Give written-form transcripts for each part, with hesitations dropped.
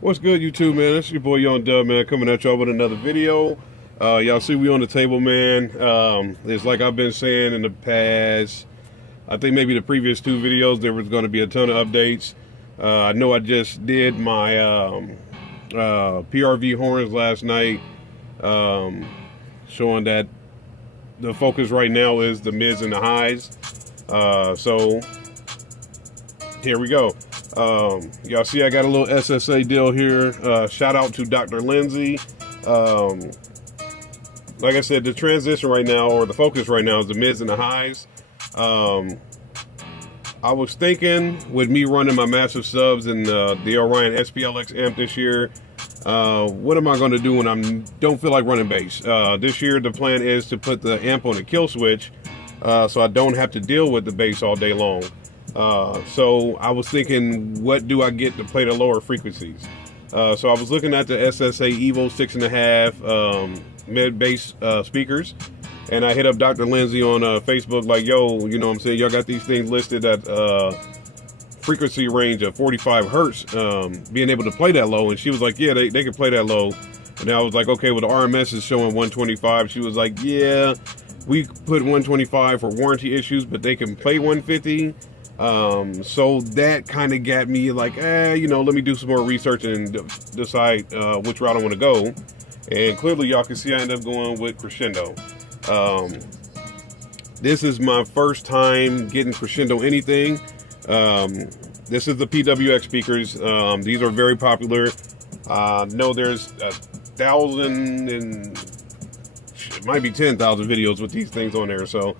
What's good, YouTube, man? It's your boy Young Dub, man, coming at y'all with another video. Y'all see we on the table, man. It's like I've been saying in the past, I think maybe the previous two videos, there was going to be a ton of updates. I know I just did my PRV horns last night, showing that the focus right now is the mids and the highs. So here we go. Y'all see I got a little SSA deal here. Shout out to Dr. Lindsay. Like I said, the transition right now, or the focus right now, is the mids and the highs. I was thinking with me running my massive subs and the Orion SPLX amp this year, what am I going to do when I don't feel like running bass? This year the plan is to put the amp on a kill switch, so I don't have to deal with the bass all day long. So I was thinking, what do I get to play the lower frequencies? So I was looking at the SSA Evo 6.5 mid bass speakers, and I hit up Dr. Lindsay on Facebook like, yo, you know what I'm saying, y'all got these things listed at frequency range of 45 hertz, being able to play that low. And she was like, yeah, they can play that low. And I was like, okay, well, the RMS is showing 125. She was like, yeah, we put 125 for warranty issues, but they can play 150. So that kind of got me like, you know, let me do some more research and decide which route I want to go. And clearly y'all can see I ended up going with Crescendo. This is my first time getting Crescendo anything. This is the PWX speakers. These are very popular. No, there's 1,000 and it might be 10,000 videos with these things on there. So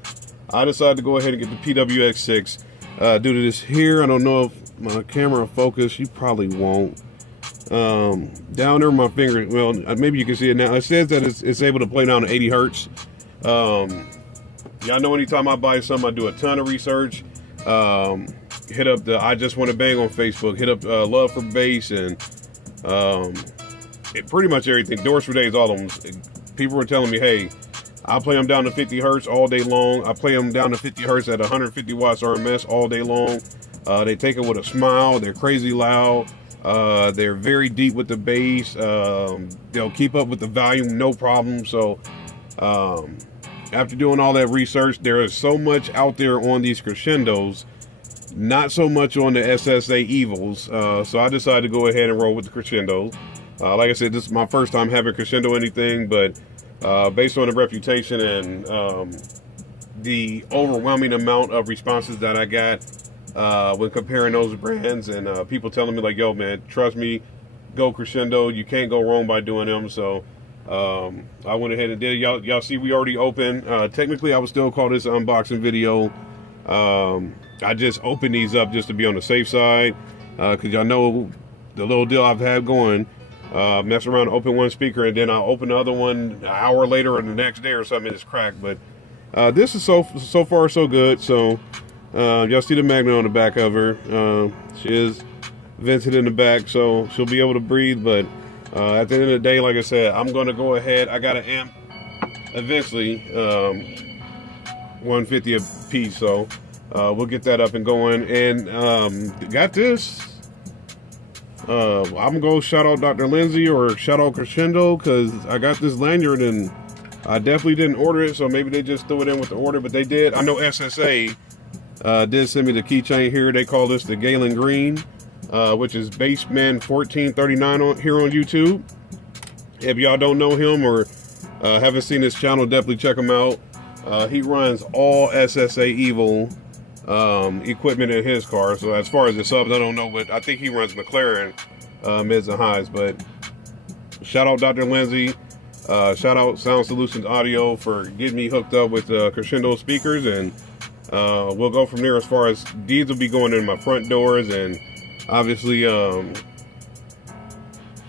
I decided to go ahead and get the PWX 6. Due to this here, I don't know if my camera will focus. You probably won't. Down there, my finger. Well, maybe you can see it now. It says that it's able to play down to 80 hertz. Y'all know anytime I buy something, I do a ton of research. Hit up the I Just Want to Bang on Facebook. Hit up Love for Bass and pretty much everything. Doors for Days, all of them. People were telling me, hey, I play them down to 50 hertz all day long. I play them down to 50 hertz at 150 watts RMS all day long. They take it with a smile. They're crazy loud. They're very deep with the bass. They'll keep up with the volume, no problem. So after doing all that research, there is so much out there on these Crescendos, not so much on the SSA Evos. So I decided to go ahead and roll with the Crescendos. Like I said, this is my first time having Crescendo anything, but based on the reputation and the overwhelming amount of responses that I got when comparing those brands, and people telling me like, yo, man, trust me, go Crescendo. You can't go wrong by doing them. So I went ahead and did it. Y'all see we already opened. Technically, I would still call this an unboxing video. I just opened these up just to be on the safe side, because y'all know the little deal I've had going. Mess around, open one speaker, and then I'll open the other one an hour later or the next day or something, it's cracked. But this is so far so good. So y'all see the magnet on the back of her. She is vented in the back, so she'll be able to breathe. But at the end of the day, like I said, I'm going to go ahead. I got an amp eventually, 150 a piece, so we'll get that up and going. And got this. I'm gonna shout out Dr. Lindsay or shout out Crescendo, because I got this lanyard and I definitely didn't order it, so maybe they just threw it in with the order, but they did. I know SSA did send me the keychain here. They call this the Galen Green, which is Bassman 1439 here on YouTube. If y'all don't know him or haven't seen his channel, definitely check him out. He runs all SSA Evo equipment in his car. So as far as the subs, I don't know, but I think he runs McLaren mids and highs. But shout out Dr. Lindsay, shout out Sound Solutions Audio for getting me hooked up with Crescendo speakers, and we'll go from there. As far as these will be going in my front doors, and obviously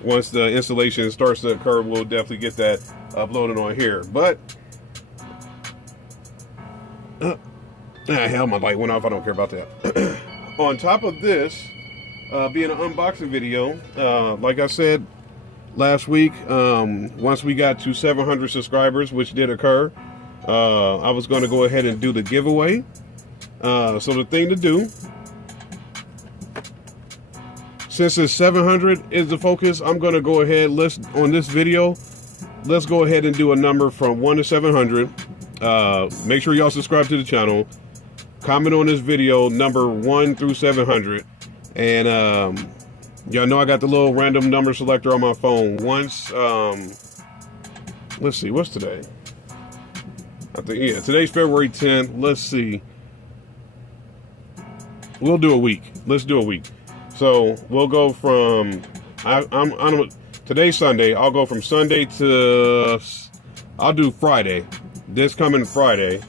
once the installation starts to occur, we'll definitely get that uploaded on here. But hell, my light went off. I don't care about that. On top of this being an unboxing video, like I said last week, once we got to 700 subscribers, which did occur, I was going to go ahead and do the giveaway. So the thing to do, since it's 700 is the focus, I'm gonna go ahead, on this video, let's go ahead and do a number from 1 to 700. Make sure y'all subscribe to the channel. Comment on this video, number 1 through 700. And y'all know I got the little random number selector on my phone. Once, let's see, what's today? I think, yeah, today's February 10th. Let's see. We'll do a week. Let's do a week. So we'll go from, today's Sunday. I'll go from Sunday to, I'll do Friday. This coming Friday.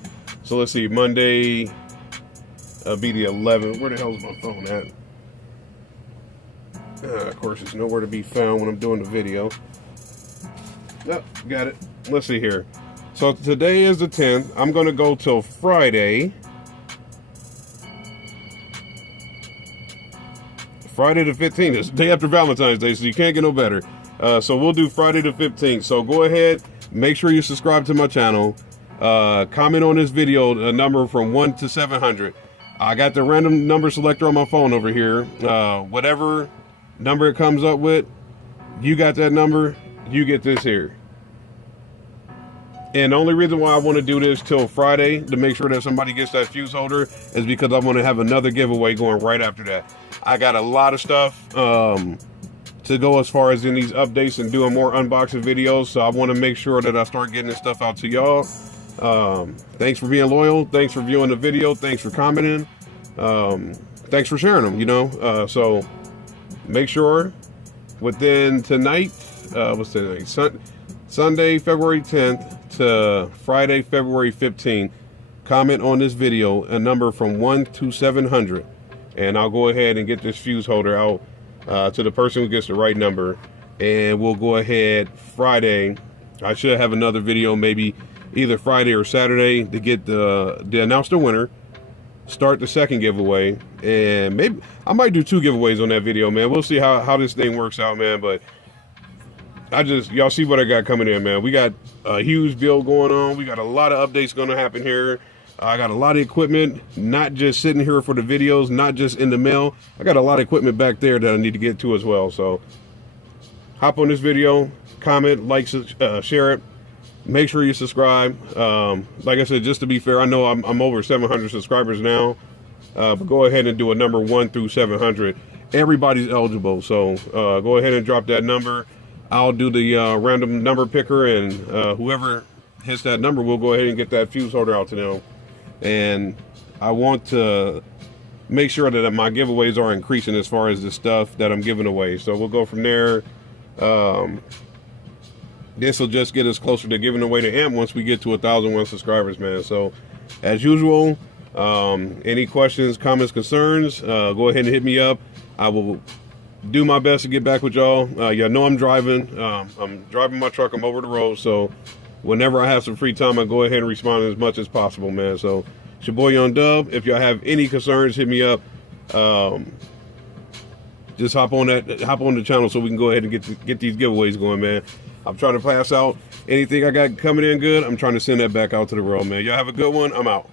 So let's see, Monday be the 11th. Where the hell is my phone at? Of course, it's nowhere to be found when I'm doing the video. Yep, got it. Let's see here. So today is the 10th. I'm going to go till Friday. Friday the 15th. It's the day after Valentine's Day, so you can't get no better. So we'll do Friday the 15th. So go ahead, make sure you subscribe to my channel. Comment on this video, a number from 1 to 700. I got the random number selector on my phone over here. Whatever number it comes up with, you got that number, you get this here. And the only reason why I want to do this till Friday to make sure that somebody gets that fuse holder is because I want to have another giveaway going right after that. I got a lot of stuff to go as far as in these updates and doing more unboxing videos. So I want to make sure that I start getting this stuff out to y'all. Thanks for being loyal. Thanks for viewing the video. Thanks for commenting. Thanks for sharing them, you know. So make sure within tonight, what's tonight? Sunday, February 10th to Friday, February 15th, comment on this video a number from 1 to 700. And I'll go ahead and get this fuse holder out to the person who gets the right number. And we'll go ahead Friday. I should have another video maybe either Friday or Saturday to get to announce the winner, start the second giveaway, and maybe I might do 2 giveaways on that video, man. We'll see how this thing works out, man. But y'all see what I got coming in, man. We got a huge build going on. We got a lot of updates going to happen here. I got a lot of equipment, not just sitting here for the videos, not just in the mail. I got a lot of equipment back there that I need to get to as well. So hop on this video, comment, like, share it. Make sure you subscribe. Like I said, just to be fair, I know I'm over 700 subscribers now. But go ahead and do a number 1 through 700. Everybody's eligible. So go ahead and drop that number. I'll do the random number picker, and whoever hits that number, we'll go ahead and get that fuse holder out to them. And I want to make sure that my giveaways are increasing as far as the stuff that I'm giving away. So we'll go from there. This will just get us closer to giving away the amp once we get to 1,001 subscribers, man. So as usual, any questions, comments, concerns, go ahead and hit me up. I will do my best to get back with y'all. Y'all know I'm driving. I'm driving my truck. I'm over the road. So whenever I have some free time, I go ahead and respond as much as possible, man. So it's your boy Young Dub. If y'all have any concerns, hit me up. Just hop on the channel so we can go ahead and get these giveaways going, man. I'm trying to pass out anything I got coming in good. I'm trying to send that back out to the world, man. Y'all have a good one. I'm out.